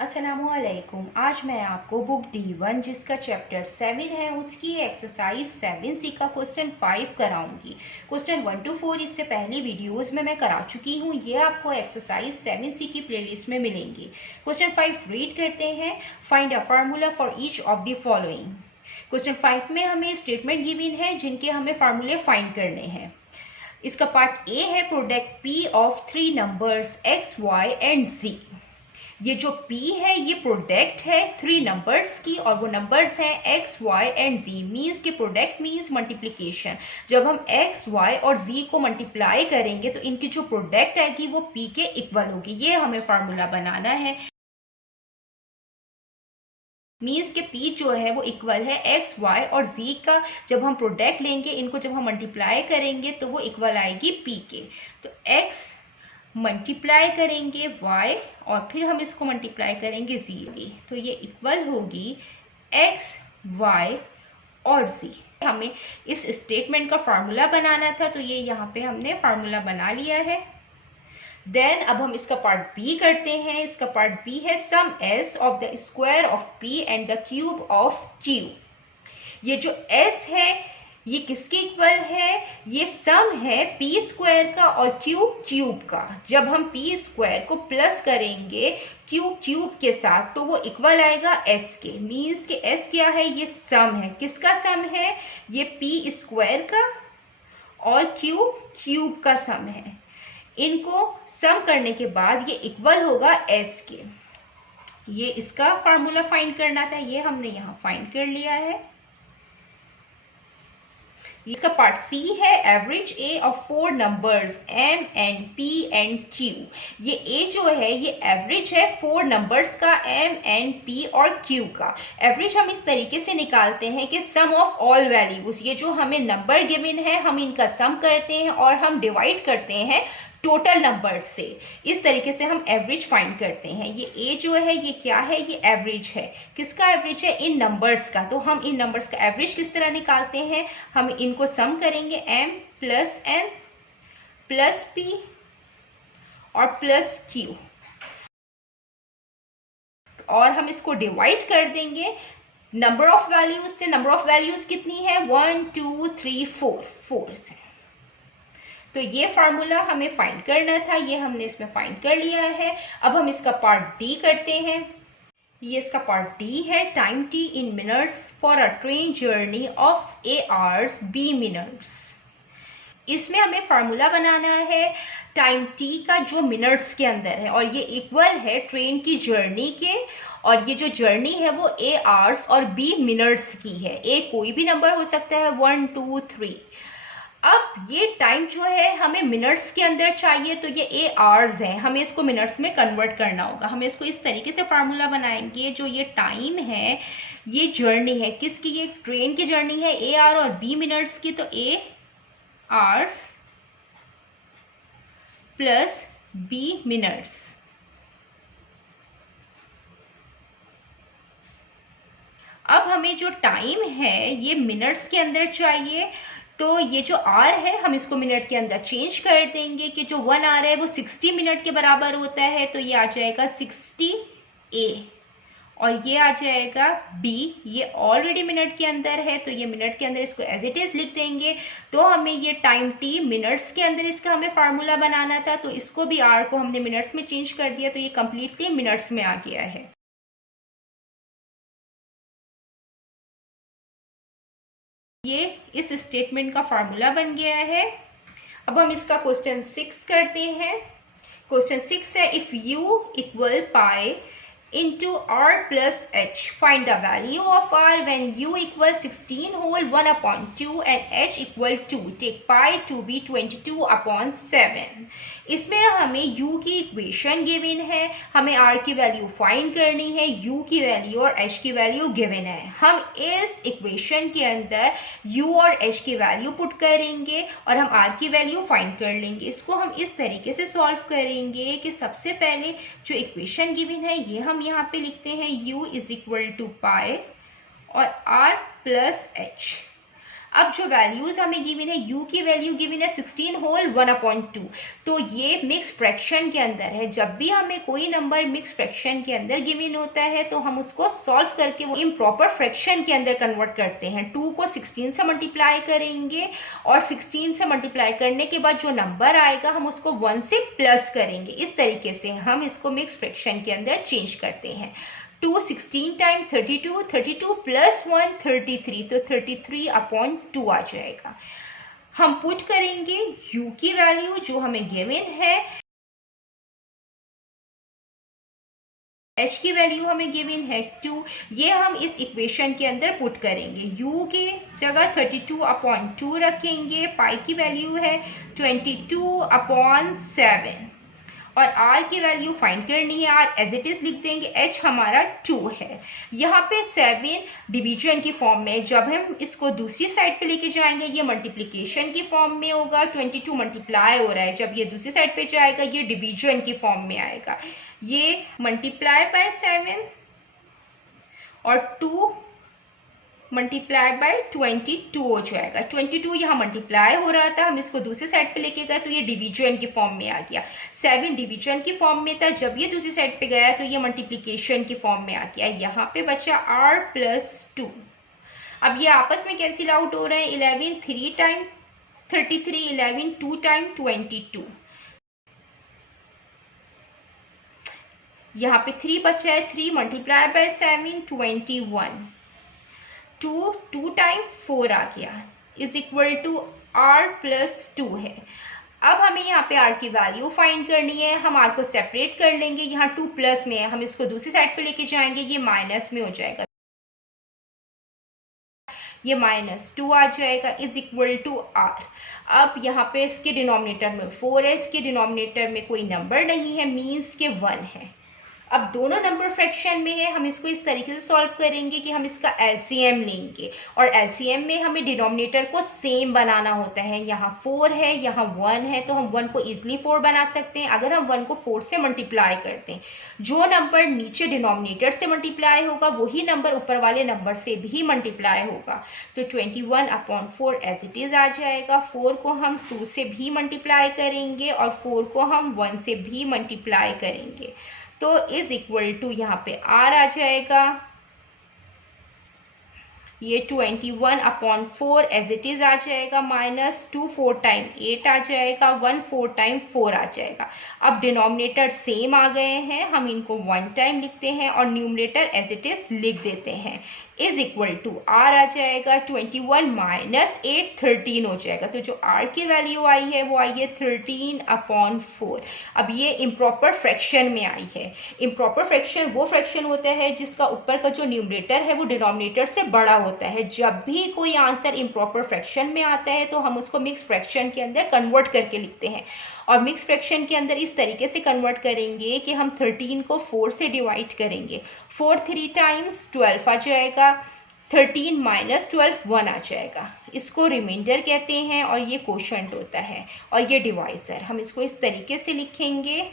अस्सलामुअलैकुम। आज मैं आपको बुक D1 जिसका चैप्टर 7 है उसकी एक्सरसाइज 7C का क्वेश्चन 5 कराऊंगी। क्वेश्चन 1 to 4 इससे पहली वीडियोस में मैं करा चुकी हूँ, ये आपको एक्सरसाइज 7C की प्लेलिस्ट में मिलेंगी। क्वेश्चन 5 रीड करते हैं। Find a formula for each of the following. Question 5 में हमें स्टेटमेंट गिवन है जिनके हमें फार्मूले फाइंड करने हैं। इसका पार्ट ए है product P of 3 numbers X, Y and Z। ये जो P है ये प्रोडक्ट है 3 नंबर्स की और वो नंबर्स हैं X, Y and Z। Means के प्रोडक्ट मीन्स मल्टीप्लिकेशन। जब हम X, Y और Z को मल्टीप्लाई करेंगे तो इनकी जो प्रोडक्ट आएगी वो P के इक्वल होगी। ये हमें फार्मूला बनाना है। मीन्स के P जो है वो इक्वल है X, Y और Z का। जब हम प्रोडक्ट लेंगे इनको जब हम मल्टीप्लाई करेंगे तो वो इक्वल आएगी P के। तो X मल्टीप्लाई करेंगे Y और फिर हम इसको मल्टीप्लाई करेंगे Z की, तो ये इक्वल होगी X, Y और Z। हमें इस स्टेटमेंट का फार्मूला बनाना था तो ये यहाँ पे हमने फार्मूला बना लिया है। देन अब हम इसका पार्ट बी करते हैं। इसका पार्ट बी है सम S of the square of P and the cube of Q। ये जो S है ये किसके इक्वल है? ये सम है P स्क्वायर का और Q क्यूब का। जब हम P स्क्वायर को प्लस करेंगे Q क्यूब के साथ तो वो इक्वल आएगा S के। मीन्स के S क्या है? ये सम है। किसका सम है? ये P स्क्वायर का और Q क्यूब का सम है। इनको सम करने के बाद ये इक्वल होगा S के। ये इसका फार्मूला फाइंड करना था, ये हमने यहाँ फाइंड कर लिया है। इसका पार्ट सी है average A of 4 numbers M and P and Q। ये ए जो है ये एवरेज है 4 नंबर्स का M एंड P और Q का। एवरेज हम इस तरीके से निकालते हैं कि सम ऑफ ऑल वैल्यूज। ये जो हमें नंबर गिवन है हम इनका सम करते हैं और हम डिवाइड करते हैं टोटल नंबर से। इस तरीके से हम एवरेज फाइंड करते हैं। ये ए जो है ये क्या है? ये एवरेज है। किसका एवरेज है? इन नंबर्स का। तो हम इन नंबर्स का एवरेज किस तरह निकालते हैं? हम इनको सम करेंगे M plus N plus P और प्लस Q और हम इसको डिवाइड कर देंगे नंबर ऑफ वैल्यूज से। नंबर ऑफ वैल्यूज कितनी है? 1 2 3 4 से। तो ये फार्मूला हमें फाइंड करना था, ये हमने इसमें फाइंड कर लिया है। अब हम इसका पार्ट डी करते हैं। ये इसका पार्ट डी है time T in minutes for a train journey of A hours B minutes. इसमें हमें फार्मूला बनाना है टाइम टी का जो मिनट्स के अंदर है और ये इक्वल है ट्रेन की जर्नी के। और ये जो जर्नी है वो A hours और B मिनट्स की है। A कोई भी नंबर हो सकता है 1 2 3। अब ये टाइम जो है हमें मिनट्स के अंदर चाहिए तो ये A hours है, हमें इसको मिनट्स में कन्वर्ट करना होगा। हमें इसको इस तरीके से फार्मूला बनाएंगे। जो ये टाइम है ये जर्नी है किसकी? ये ट्रेन की जर्नी है A hour और B मिनट्स की। तो A hours plus B minutes. अब हमें जो टाइम है ये मिनट्स के अंदर चाहिए तो ये जो R है हम इसको मिनट के अंदर चेंज कर देंगे कि जो 1 आवर है वो 60 मिनट के बराबर होता है। तो ये आ जाएगा 60 A और ये आ जाएगा B। ये ऑलरेडी मिनट के अंदर है तो ये मिनट के अंदर इसको एज इट इज लिख देंगे। तो हमें ये टाइम T मिनट्स के अंदर इसका हमें फार्मूला बनाना था तो इसको भी R को हमने मिनट्स में चेंज कर दिया तो ये कंप्लीटली मिनट्स में आ गया है। ये इस स्टेटमेंट का फार्मूला बन गया है। अब हम इसका क्वेश्चन 6 करते हैं। क्वेश्चन 6 है if U equal pi into R plus H, find the value of R when U equals 16 whole 1 upon 2 and H equal 2. Take pi to be 22 upon 7. इसमें हमें U की इक्वेशन गिवन है, हमें R की value find करनी है, U की value और H की वैल्यू गिवन है। हम इस इक्वेशन के अंदर U और H की वैल्यू पुट करेंगे और हम R की वैल्यू फाइंड कर लेंगे। इसको हम इस तरीके से सॉल्व करेंगे कि सबसे पहले जो इक्वेशन गिवन है ये हम यहाँ पे लिखते हैं U इज इक्वल टू पाई और R प्लस H। अब जो वैल्यूज हमें गिवन है, u की वैल्यू गिवन है 16 होल 1/2, तो ये मिक्स फ्रैक्शन के अंदर है। जब भी हमें कोई नंबर मिक्स फ्रैक्शन के अंदर गिवन होता है तो हम उसको सॉल्व करके वो इम्प्रॉपर फ्रैक्शन के अंदर कन्वर्ट करते हैं। 2 को 16 से मल्टीप्लाई करेंगे और 16 से मल्टीप्लाई करने के बाद जो नंबर आएगा हम उसको 1 से प्लस करेंगे। इस तरीके से हम इसको मिक्स फ्रैक्शन के अंदर चेंज करते हैं। 2 16 टाइम 32, 32 प्लस 1 33, तो 33/2 आ जाएगा। हम पुट करेंगे u की वैल्यू जो हमें गिवन है, h की वैल्यू हमें गिवन है 2, ये हम इस इक्वेशन के अंदर पुट करेंगे। u की जगह 32/2 रखेंगे, पाई की वैल्यू है 22/7 और r की वैल्यू फाइंड करनी है। r एज इट इज लिख देंगे, h हमारा 2 है। यहाँ पे 7 डिवीजन की फॉर्म में, जब हम इसको दूसरी साइड पे लेके जाएंगे ये मल्टीप्लिकेशन की फॉर्म में होगा। 22 मल्टीप्लाई हो रहा है, जब ये दूसरी साइड पे जाएगा ये डिवीजन की फॉर्म में आएगा। ये मल्टीप्लाई बाय 7 और 2 मल्टीप्लाई बाय 22 हो जाएगा। 22 यहाँ मल्टीप्लाई हो रहा था, हम इसको दूसरी साइड पे लेके गए तो ये डिवीजन की फॉर्म में आ गया। 7 डिवीजन की फॉर्म में था, जब ये दूसरी साइड पे गया तो ये मल्टीप्लिकेशन की फॉर्म में आ गया। यहाँ पे बचा r + 2। अब ये आपस में कैंसिल आउट हो रहे हैं। 11 3 टाइम 33, 11 2 टाइम 22, यहाँ पे 3 बचा है। 3 मल्टीप्लाई बाय 7 21, 2 टाइम 4 आ गया, इज इक्वल टू r + 2 है। अब हमें यहाँ पे r की वैल्यू फाइंड करनी है। हम r को सेपरेट कर लेंगे, यहाँ 2 प्लस में है, हम इसको दूसरी साइड पे लेके जाएंगे, ये माइनस में हो जाएगा, ये -2 आ जाएगा, इज इक्वल टू r। अब यहाँ पे इसके डिनोमिनेटर में 4 है, इसके डिनोमिनेटर में कोई नंबर नहीं है, मीन्स के 1 है। अब दोनों नंबर फ्रैक्शन में है, हम इसको इस तरीके से सॉल्व करेंगे कि हम इसका एलसीएम लेंगे और एलसीएम में हमें डिनोमिनेटर को सेम बनाना होता है। यहाँ 4 है, यहाँ 1 है, तो हम 1 को इजीली 4 बना सकते हैं। अगर हम 1 को 4 से मल्टीप्लाई करते हैं, जो नंबर नीचे डिनोमिनेटर से मल्टीप्लाई होगा वही नंबर ऊपर वाले नंबर से भी मल्टीप्लाई होगा। तो 21/4 एज इट इज़ आ जाएगा। 4 को हम 2 से भी मल्टीप्लाई करेंगे और 4 को हम 1 से भी मल्टीप्लाई करेंगे, तो इज इक्वल टू यहाँ पे r आ जाएगा, ये 21/4 एज इट इज आ जाएगा, -2 4 टाइम 8 आ जाएगा, 1 4 टाइम 4 आ जाएगा। अब डिनोमिनेटर सेम आ गए हैं, हम इनको 1 टाइम लिखते हैं और न्यूमरेटर एज इट इज लिख देते हैं, इज इक्वल टू r आ जाएगा 21 - 8 13 हो जाएगा। तो जो r की वैल्यू आई है वो आई है 13/4। अब ये इम्प्रॉपर फ्रैक्शन में आई है। इम्प्रॉपर फ्रैक्शन वो फ्रैक्शन होता है जिसका ऊपर का जो न्यूमरेटर है वो डिनोमिनेटर से बड़ा होता है। जब भी कोई आंसर इम्प्रॉपर फ्रैक्शन में आता है तो हम उसको मिक्स फ्रैक्शन के अंदर कन्वर्ट करके लिखते हैं, और मिक्स फ्रैक्शन के अंदर इस तरीके से कन्वर्ट करेंगे कि हम 13 को 4 से डिवाइड करेंगे। 4 3 टाइम्स 12 आ जाएगा, 13 - 12 1 आ जाएगा। इसको रिमाइंडर कहते हैं और ये कोशेंट होता है और ये डिवाइजर। हम इसको इस तरीके से लिखेंगे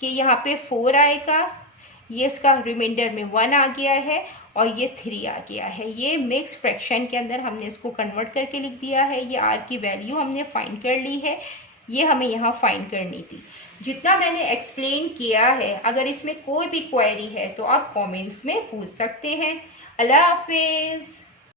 कि यहाँ पे 4 आएगा, ये इसका रिमाइंडर में 1 आ गया है और ये 3 आ गया है। ये मिक्स फ्रैक्शन के अंदर हमने इसको कन्वर्ट करके लिख दिया है। ये r की वैल्यू हमने फाइंड कर ली है, ये हमें यहाँ फाइंड करनी थी। जितना मैंने एक्सप्लेन किया है, अगर इसमें कोई भी क्वेरी है तो आप कमेंट्स में पूछ सकते हैं। अल्लाह हाफिज़।